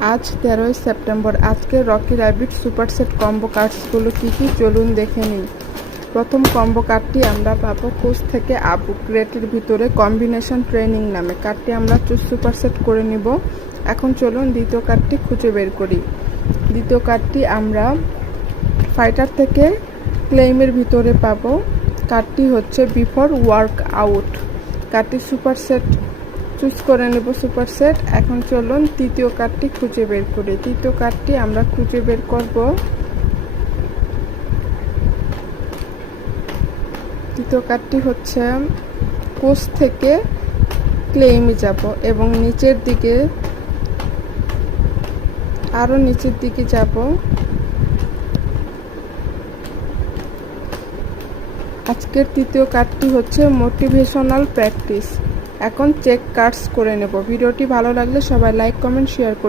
আজ 13ই সেপ্টেম্বর। আজকে Rocky rabbit super set combo কার্ডসগুলো কী কী চলুন দেখে নিই। প্রথম কম্বো কার্ডটি আমরা পাবো কোচ থেকে আবু গ্রেটের ভিতরে কম্বিনেশন ট্রেনিং নামে। কার্ডটি আমরা চুজ সুপার সেট করে নিব। এখন চলুন দ্বিতীয় কার্ডটি খুঁজে বের করি। দ্বিতীয় কার্ডটি আমরা ফাইটার থেকে ক্লেইমের ভিতরে পাবো। কার্ডটি হচ্ছে বিফোর ওয়ার্ক আউট। কার্ডটি সুপার সেট চুজ করে নেব সুপার সেট। এখন চলুন তৃতীয় কার্ডটি খুঁজে বের করি। তৃতীয় কার্ডটি আমরা খুঁজে বের করব। তৃতীয় কার্ডটি হচ্ছে কোচ থেকে ক্লেইমে যাব এবং নিচের দিকে আরও নিচের দিকে যাব। আজকের তৃতীয় কার্ডটি হচ্ছে মোটিভেশনাল প্র্যাকটিস। এখন চেক কার্ডস করে নেব। ভিডিওটি ভালো লাগলে সবাই লাইক কমেন্ট শেয়ার করে